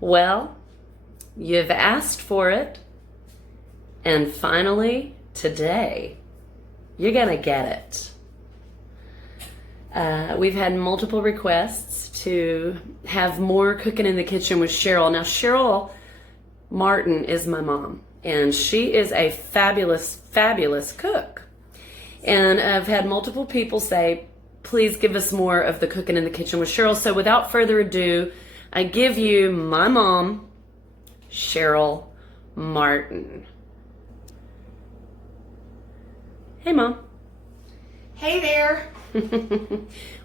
Well, you've asked for it, and finally, today, you're gonna get it. We've had multiple requests to have more Cooking in the Kitchen with Cheryl. Now, Cheryl Martin is my mom, and she is a fabulous, fabulous cook. And I've had multiple people say, please give us more of the Cooking in the Kitchen with Cheryl. So without further ado, I give you my mom, Cheryl Martin. Hey, Mom. Hey there.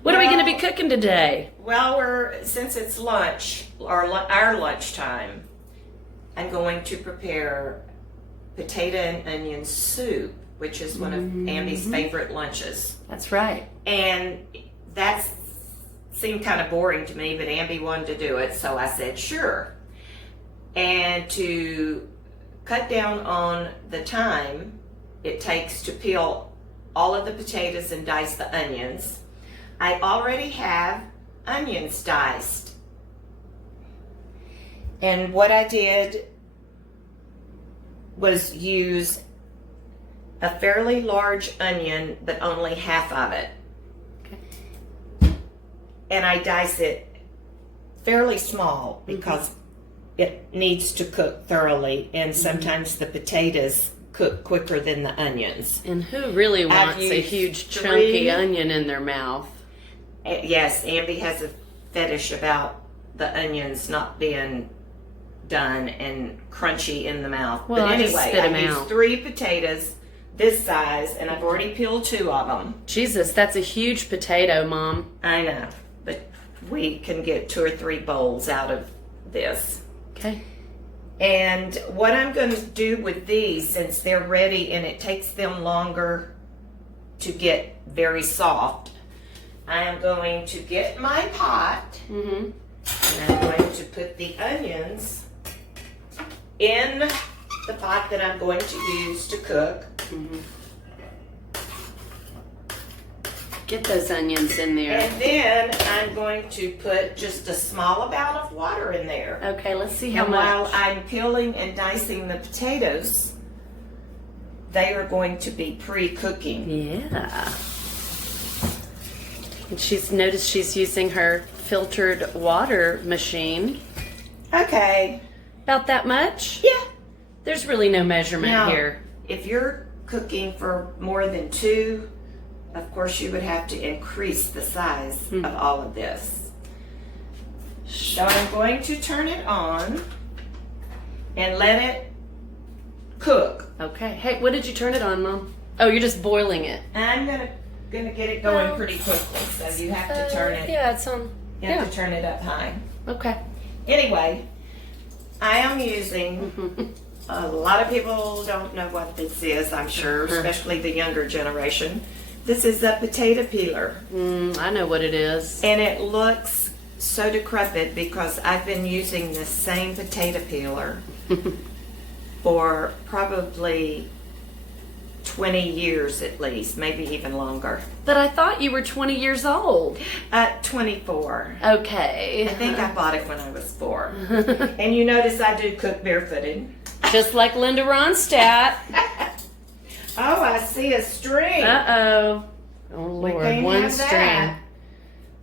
What are we going to be cooking today? Well, since it's lunch, or our lunchtime, I'm going to prepare potato and onion soup, which is one of Ambi's favorite lunches. That's right. And that seemed kind of boring to me, but Ambi wanted to do it, so I said sure. And to cut down on the time it takes to peel all of the potatoes and dice the onions, I already have onions diced. And what I did was use a fairly large onion, but only half of it. Okay. And I dice it fairly small because it needs to cook thoroughly, and sometimes the potatoes cook quicker than the onions. And who really wants a huge chunky onion in their mouth? Yes, Ambi has a fetish about the onions not being done and crunchy in the mouth. Well, but I just anyway, spit 'em I used out. 3 potatoes this size, and I've already peeled 2 of them. Jesus, that's a huge potato, Mom. I know, but we can get 2 or 3 bowls out of this. Okay. And what I'm going to do with these, since they're ready and it takes them longer to get very soft, I am going to get my pot and I'm going to put the onions in the pot that I'm going to use to cook. Get those onions in there. And then I'm going to put just a small amount of water in there. Okay, let's see how And much. while I'm peeling and dicing the potatoes, they are going to be pre-cooking. Yeah. And she's noticed she's using her filtered water machine. Okay. About that much? Yeah. There's really no measurement Now, here. if you're cooking for more than 2, of course you would have to increase the size of all of this. So I'm going to turn it on and let it cook. Okay. Hey, what did you turn it on, Mom? Oh, you're just boiling it. I'm gonna get it going pretty quickly, so you have to turn it. Yeah, it's on. You have to turn it up high. Okay. Anyway, I am using. A lot of people don't know what this is, I'm sure, especially the younger generation. This is a potato peeler. I know what it is. And it looks so decrepit because I've been using this same potato peeler for probably 20 years at least, maybe even longer. But I thought you were 20 years old. 24. Okay. I think I bought it when I was 4. And you notice I do cook barefooted. Just like Linda Ronstadt. Oh, I see a string. Uh-oh. Oh, We Lord. can't One have string. that.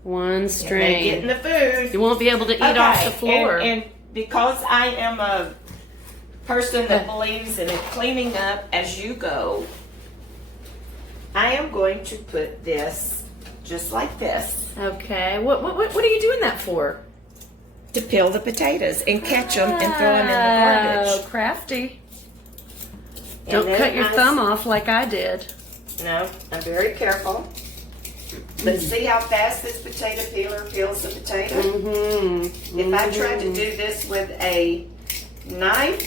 One They string. get in the food. You won't be able to eat off the floor. And because I am a person that believes in cleaning up as you go, I am going to put this just like this Okay. What are you doing that for? to peel the potatoes and catch them and throw them in the Oh, garbage. crafty. And Don't then cut your I- thumb off like I did. No, I'm very careful. But see how fast this potato peeler peels the potato? If I tried to do this with a knife,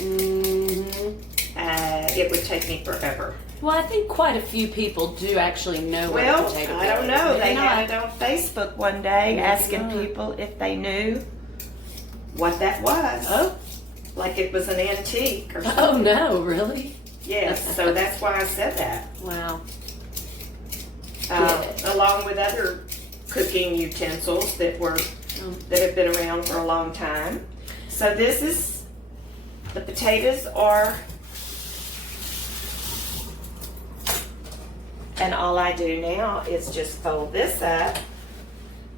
it would take me forever. Well, I think quite a few people do actually know what a Well, potato I don't peeler is. know. Maybe They not. had it on Facebook one day asking people if they knew what that was. Oh. Like it was an antique or something. Oh, no, really? Yes, so that's why I said that. Wow. Along with other cooking utensils that were that have been around for a long time. So this is, the potatoes are, and all I do now is just fold this up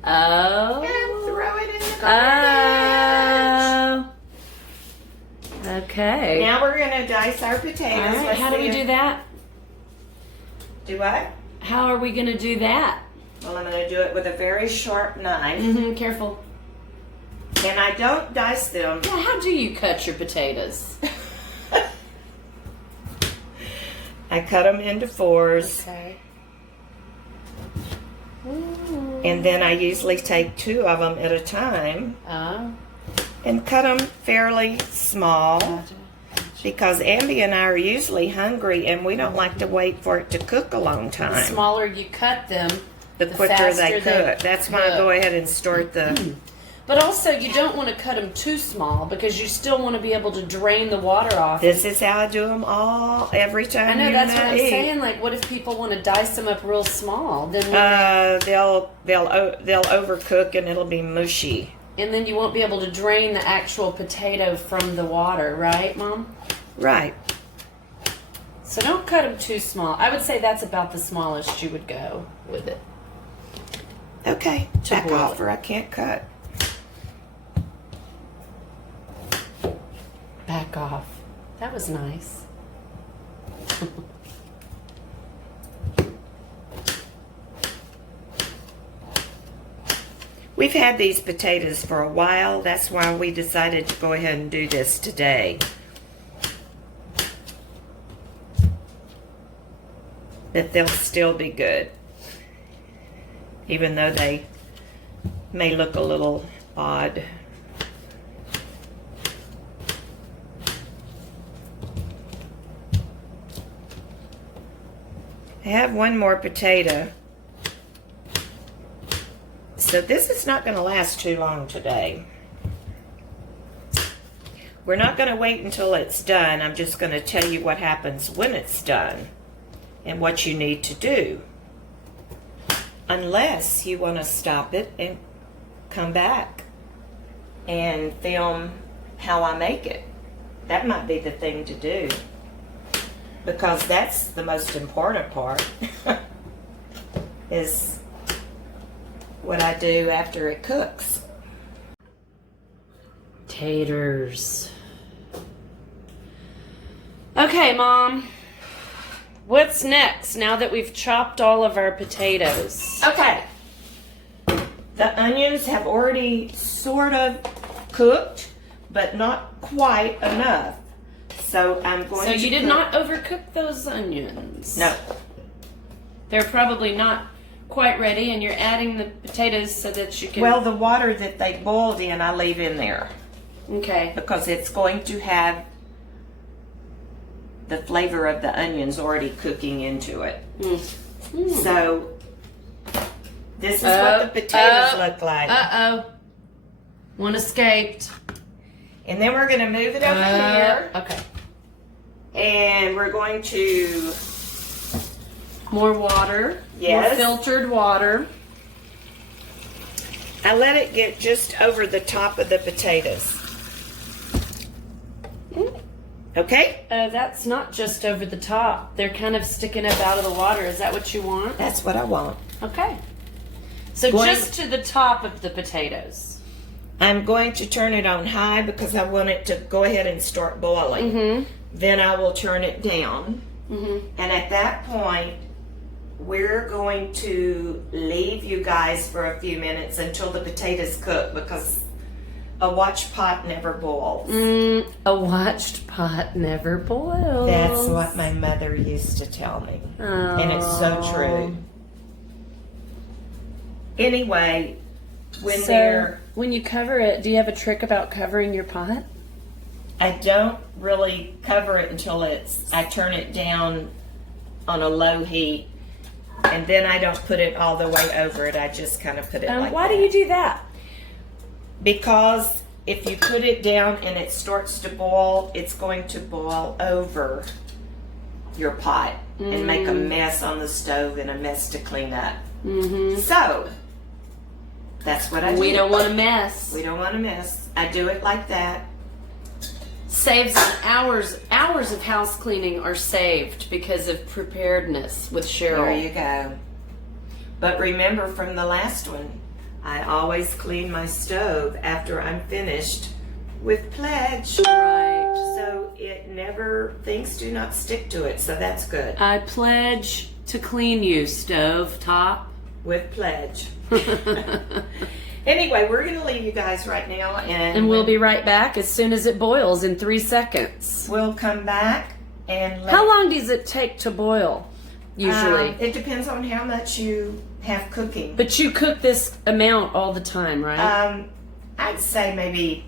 Oh. and throw it in the garbage. Oh. Okay. Now we're going to dice our potatoes. All right. Let's How do see we do that? Do what? How are we going to do that? Well, I'm going to do it with a very sharp knife. Careful. And I don't dice them. Yeah, how do you cut your potatoes? I cut them into fours. Okay. And then I usually take 2 of them at a time and cut them fairly small. Gotcha. Because Andy and I are usually hungry and we don't like to wait for it to cook a long The time. smaller you cut them, The quicker faster they cook. That's why I go ahead and start the... But also, you don't want to cut them too small because you still want to be able to drain the water off. This is how I do them all, every time I know, you that's and what I I'm eat. saying. Like, what if people want to dice them up real small? Then They'll overcook and it'll be mushy. and then you won't be able to drain the actual potato from the water, right, Mom? Right. So don't cut them too small. I would say that's about the smallest you would go with it. Okay, back boil off it. or I can't cut. Back off. That was nice. We've had these potatoes for a while. That's why we decided to go ahead and do this today. That they'll still be good. Even though they may look a little odd. I have one more potato. So this is not going to last too long today. We're not going to wait until it's done. I'm just going to tell you what happens when it's done and what you need to do. Unless you want to stop it and come back and film how I make it. That might be the thing to do. Because that's the most important part. Is what I do after it cooks. Taters. Okay, Mom. What's next now that we've chopped all of our potatoes? Okay. The onions have already sort of cooked, but not quite enough. So I'm going to So you did cook- not overcook those onions? No. They're probably not quite ready, and you're adding the potatoes so that you can... Well, the water that they boiled in, I leave in there. Okay. Because it's going to have the flavor of the onions already cooking into it. So this is what the potatoes look like. Uh-oh. One escaped. And then we're going to move it over here. Okay. And we're going to... More water. Yes. More filtered water. I let it get just over the top of the potatoes. Okay? That's not just over the top. They're kind of sticking up out of the water. Is that what you want? That's what I want. Okay. So Going- just to the top of the potatoes. I'm going to turn it on high because I want it to go ahead and start boiling. Then I will turn it down. And at that point, we're going to leave you guys for a few minutes until the potatoes cook because a watch pot never boils. A watched pot never boils. That's what my mother used to tell me. And it's so true. Anyway, when you cover it, do you have a trick about covering your pot? I don't really cover it until I turn it down on a low heat. And then I don't put it all the way over it. I just kind of put it like Why that. do you do that? Because if you put it down and it starts to boil, it's going to boil over your pot and make a mess on the stove and a mess to clean up. So, That's what I do. We don't want to mess. We don't want to mess. I do it like that. Saves hours. Hours of house cleaning are saved because of preparedness with Cheryl. There you go. But remember from the last one, I always clean my stove after I'm finished with Pledge. Right. So it never, things do not stick to it. So that's good. I pledge to clean you, stove top. With Pledge. Anyway, we're going to leave you guys right now. And we'll be right back as soon as it boils in 3 seconds. We'll come back and How long does it take to boil, usually? It depends on how much you have cooking. But you cook this amount all the time, right? I'd say maybe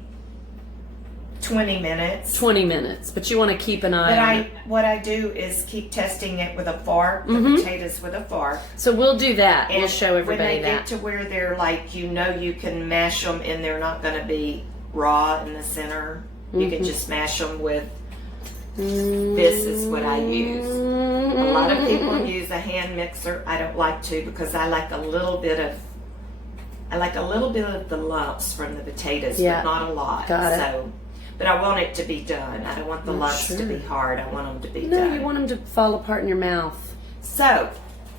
20 minutes. 20 minutes, but you want to keep an eye But on it. what I do is keep testing it with a fork, the potatoes with a fork. So we'll do that. And we'll show everybody when they that. get to where they're like, you know, you can mash them and they're not going to be raw in the center. You can just mash them with, this is what I use. A lot of people use a hand mixer. I don't like to because I like a little bit of the lumps from the potatoes, Yeah. but not a lot. Got it. So, but I want it to be done. I don't want the lumps to be hard. I want them to be No, done. you want them to fall apart in your mouth. So,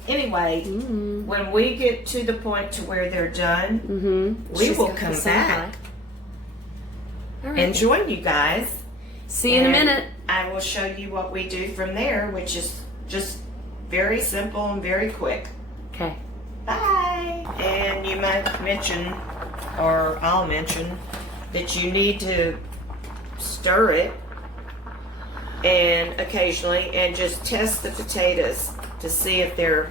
anyway, when we get to the point to where they're done, we will come back and join you guys. See you in a minute. I will show you what we do from there, which is just very simple and very quick. Okay. Bye. And you might mention, or I'll mention, that you need to stir it and occasionally and just test the potatoes to see if they're,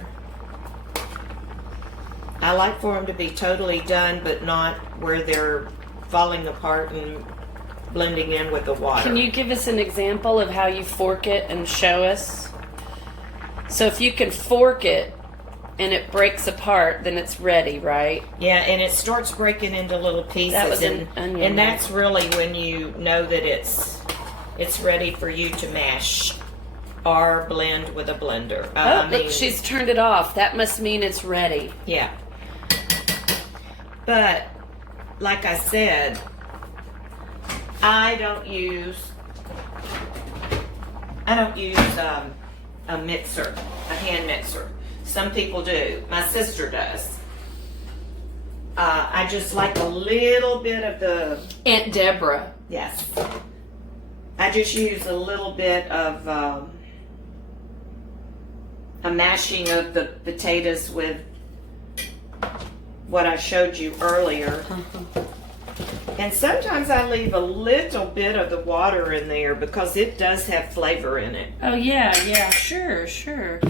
I like for them to be totally done but not where they're falling apart and blending in with the water. Can you give us an example of how you fork it and show us? So if you can fork it and it breaks apart, then it's ready, right? Yeah, and it starts breaking into little pieces. That was an onion. And that's really when you know that it's ready for you to mash or blend with a blender. Look, she's turned it off. That must mean it's ready. Yeah. But, like I said, I don't use a mixer, a hand mixer. Some people do. My sister does. I just like a little bit of the... Aunt Deborah. Yes. I just use a little bit of a mashing of the potatoes with what I showed you earlier. And sometimes I leave a little bit of the water in there because it does have flavor in it. Oh, yeah, sure.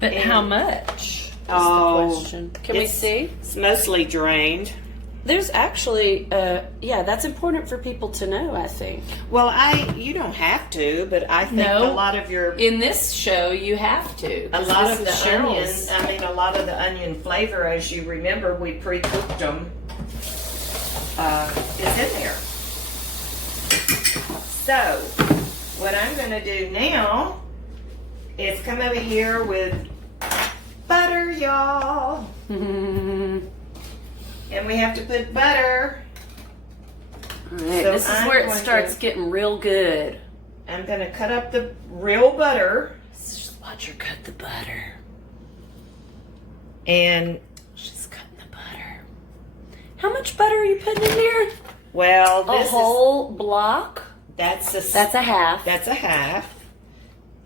But how much? That's the question. Can we see? It's mostly drained. There's actually, that's important for people to know, I think. Well, you don't have to, but I think a lot of your... In this show, you have to. A lot of a lot of the onion flavor, as you remember, we pre-cooked them, is in there. So, what I'm going to do now is come over here with butter, y'all. And we have to put butter. All right, so this is where it starts getting real good. I'm going to cut up the real butter. Just watch her cut the butter. And she's cutting the butter. How much butter are you putting in there? Well, this a whole block? That's a half. That's a half.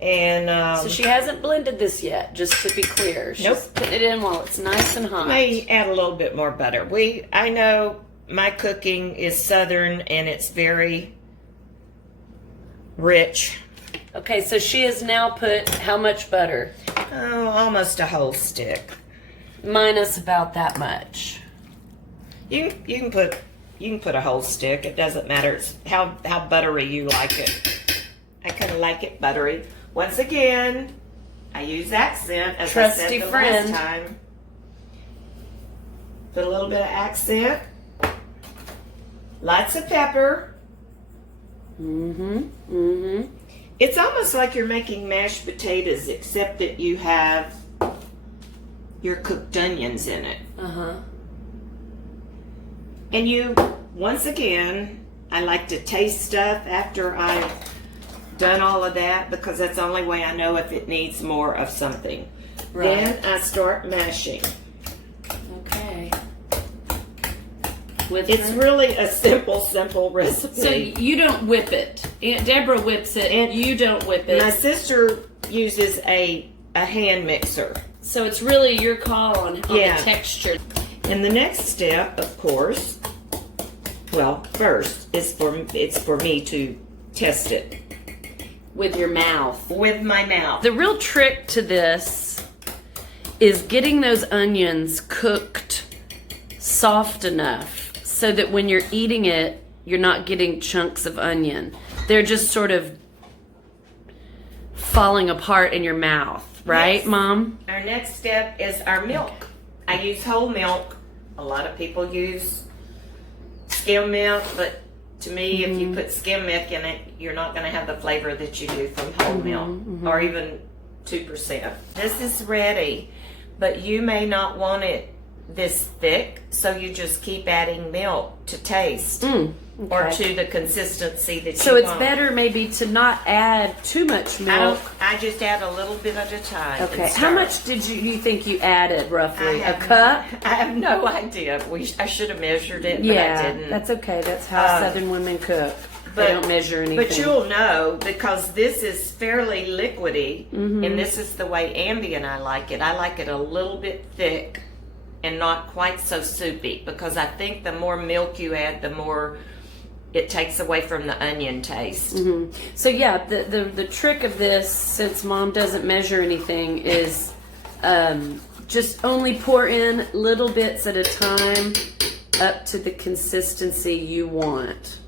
And so she hasn't blended this yet, just to be clear. She's putting it in while it's nice and hot. May add a little bit more butter. I know my cooking is southern and it's very rich. Okay, so she has now put how much butter? Oh, almost a whole stick. Minus about that much. You can put a whole stick. It doesn't matter. It's how buttery you like it. I kind of like it buttery. Once again, I use accent as I said the last time. Put a little bit of accent. Lots of pepper. It's almost like you're making mashed potatoes, except that you have your cooked onions in it. And you, once again, I like to taste stuff after I've done all of that because that's the only way I know if it needs more of something. Right. Then I start mashing. Okay. With It's her? really a simple recipe. So you don't whip it. Aunt Deborah whips it, and you don't whip it. My sister uses a hand mixer. So it's really your call on Yeah. the texture. And the next step, of course, well, first it's for me to test it With your mouth. with my mouth. The real trick to this is getting those onions cooked soft enough so that when you're eating it, you're not getting chunks of onion. They're just sort of falling apart in your mouth, right, Yes. Mom? Our next step is our milk. I use whole milk. A lot of people use skim milk, but to me, if you put skim milk in it, you're not going to have the flavor that you do from whole milk, or even 2%. This is ready, but you may not want it this thick, so you just keep adding milk to taste or Okay. to the consistency that So you it's want. better maybe to not add too much milk. I just add a little bit at a time. Okay. and How stir. much did you think you added roughly? I A have- cup? I have no idea. I should have measured it, but I Yeah, didn't. that's okay. That's how Southern women cook. They but- don't measure anything. But you'll know because this is fairly liquidy, Mm-hmm. and this is the way Ambi and I like it. I like it a little bit thick and not quite so soupy because I think the more milk you add, the more it takes away from the onion taste. So yeah, the trick of this, since Mom doesn't measure anything, is just only pour in little bits at a time up to the consistency you want.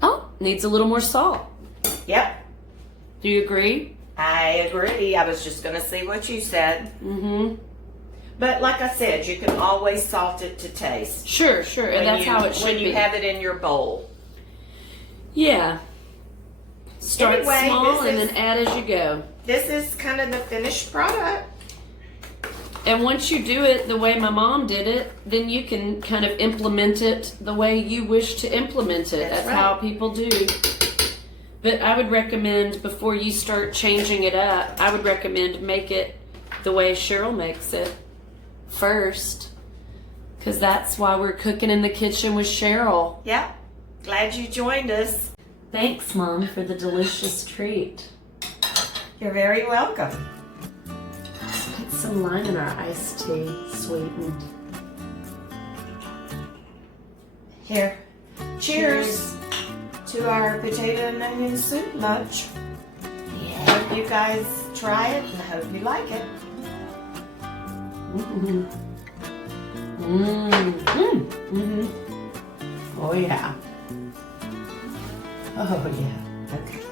Oh, needs a little more salt. Yep, Do you agree? I agree. I was just going to see what you said. Mm-hmm. But like I said, you can always salt it to taste. Sure, and When that's you- how it should when be. you have it in your bowl. Yeah. Start Anyway, small this and is- then add as you go. This is kind of the finished product. And once you do it the way my mom did it, then you can kind of implement it the way you wish to implement it. That's That's how right. people do. But I would recommend before you start changing it up, I would recommend make it the way Cheryl makes it first. Because that's why we're cooking in the kitchen with Cheryl. Yep. Glad you joined us. Thanks, Mom, for the delicious treat. You're very welcome. Put some lime in our iced tea, sweetened. Here. Cheers to our potato and onion soup lunch. Yeah. Hope you guys try it and I hope you like it. Mm-hmm. Mm-hmm. Oh yeah. Oh yeah. Okay.